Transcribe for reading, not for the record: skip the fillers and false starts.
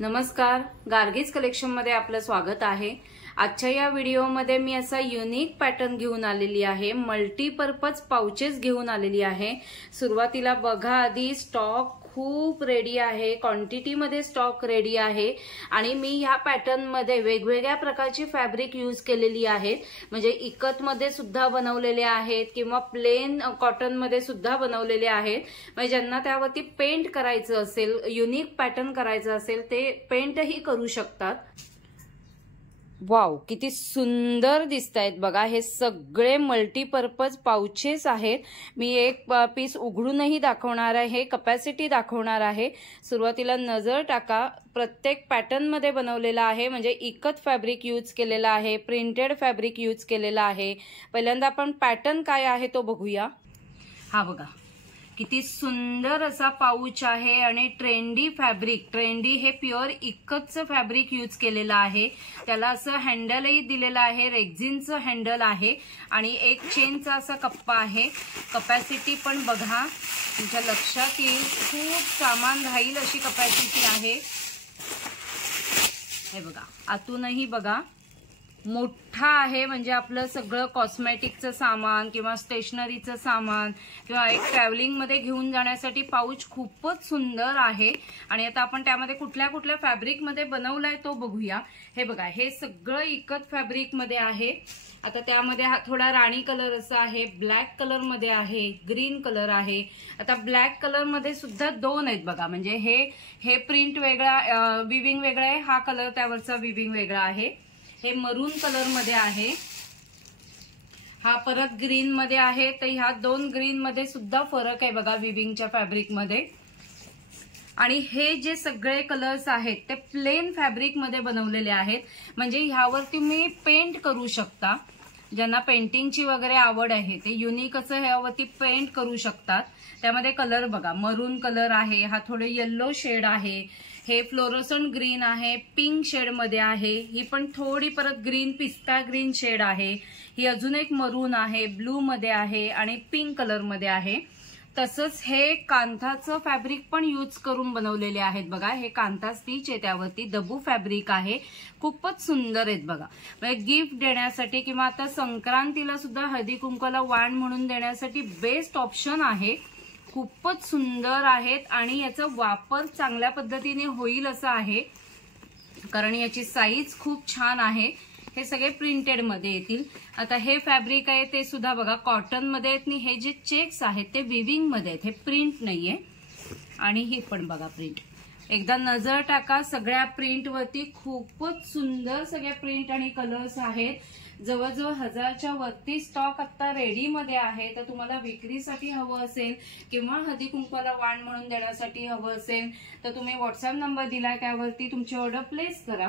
नमस्कार, गार्गीज कलेक्शन मध्ये आपलं स्वागत आहे। आजच्या या व्हिडिओमध्ये मी असा युनिक पॅटर्न घेऊन आलेली आहे। मल्टीपर्पज पाउचेस घेऊन आलेली आहे। सुरुवातीला बघा, आधी स्टॉक खूप रेडी आहे, क्वांटिटी मध्ये स्टॉक रेडी आहे आणि मी ह्या पॅटर्न मध्ये वेगवेगळ्या प्रकारची फॅब्रिक यूज केलेली आहेत। म्हणजे इकत मध्ये सुद्धा बनवलेले आहेत किंवा प्लेन कॉटन मध्ये सुद्धा बनवलेले आहेत। म्हणजे ज्यांना त्यावरती पेंट करायचं असेल, युनिक पॅटर्न करायचं असेल, ते पेंटही करू शकतात। वाव, किती सुंदर दिसतायत बघा। हे सगळे मल्टीपर्पज पाउचेस आहेत। मी एक पीस उघडूनही दाखवणार आहे, कपॅसिटी दाखवणार आहे। सुरुवातीला नजर टाका, प्रत्येक पॅटर्न मध्ये बनवलेला आहे। म्हणजे इकत फॅब्रिक यूज केलेला आहे, प्रिंटेड फॅब्रिक यूज केलेला आहे। पहिल्यांदा आपण पॅटर्न काय आहे तो बघूया। हा बघा, किती सुंदर असा पाऊच आहे आणि ट्रेंडी फॅब्रिक। ट्रेंडी हे प्युअर इकतचं फॅब्रिक यूज केलेलं आहे। त्याला असं हँडलही दिलेलं आहे, रेक्झिनचं हँडल आहे आणि एक चेनचा असा कप्पा आहे। कपॅसिटी पण बघा, तुमच्या लक्षात येईल, खूप सामान राहील अशी कपॅसिटी आहे। हे बघा, आतूनही बघा मोठा आहे। म्हणजे आपलं सगळं कॉस्मेटिकचं सामान किंवा स्टेशनरीचं सामान किंवा एक ट्रॅव्हलिंग मध्ये घेऊन जाण्यासाठी पाऊच खूपच सुंदर आहे। आणि आता आपण त्यामध्ये कुठल्या कुठल्या फॅब्रिक मध्ये बनवलाय तो बघूया। हे बघा, हे सगळं इकत फॅब्रिक मध्ये आहे। आता त्यामध्ये हा थोडा राणी कलर असा आहे, ब्लॅक कलर मध्ये आहे, ग्रीन कलर आहे। आता ब्लॅक कलर मध्ये सुद्धा दोन आहेत बघा। म्हणजे हे प्रिंट वेगळा, विविंग वेगळा आहे, हा कलर त्यावरचा विविंग वेगळा आहे। हे मरून कलर मध्ये आहे, हा परत ग्रीन मध्ये आहे। तर ह्या दोन ग्रीन मध्ये सुद्धा फरक आहे बघा विविंगच्या फॅब्रिक मध्ये। आणि हे जे सगळे कलर्स आहेत ते प्लेन फॅब्रिक मध्ये बनवलेले आहेत। म्हणजे ह्यावर तुम्ही पेंट करू शकता। ज्यांना पेंटिंगची वगैरे आवड आहे ते युनिक असं ह्यावरती पेंट करू शकतात। त्यामध्ये कलर बघा, मरून कलर आहे, हा थोडे येलो शेड आहे, हे फ्लोरोसंट ग्रीन आहे, पिंक शेड मध्ये आहे, ही पण थोडी परत ग्रीन, पिस्ता ग्रीन शेड आहे, ही अजून एक मरून आहे, ब्लू मध्ये आहे आणि पिंक कलर मध्ये आहे। तसंच हे कांथाचं फॅब्रिक पण यूज करून बनवलेले आहेत बघा। हे कांथा स्टिच आहे, त्यावरती दबू फॅब्रिक आहे, खूपच सुंदर आहेत बघा। म्हणजे गिफ्ट देण्यासाठी किंवा आता संक्रांतीला सुद्धा हळदी कुंकवाला वाण म्हणून देण्यासाठी बेस्ट ऑप्शन आहे। खूपच सुंदर आहेत आणि याचा वापर चांगल्या पद्धतीने होईल असं आहे, कारण याची साईज खूप छान आहे। हे सगळे प्रिंटेड मध्ये येतील। आता हे फॅब्रिक आहे ते सुद्धा बघा कॉटन मध्ये आहेत आणि हे जे चेक्स आहेत ते विविंग मध्ये आहेत, हे प्रिंट नाहीये। आणि ही पण बघा प्रिंट, एकदा नजर टाका, सगळ्या प्रिंट वरती खूपच सुंदर सगळ्या प्रिंट आणि कलर्स आहेत। जवळजवळ 1000च्या वरती स्टॉक आता रेडी मध्ये आहे। तर तुम्हाला विक्रीसाठी हवं असेल किंवा हळदी कुंकवाला वाण म्हणून देण्यासाठी हवं असेल तर तुम्ही व्हॉट्सअप नंबर दिलाय त्यावरती तुमची ऑर्डर प्लेस करा।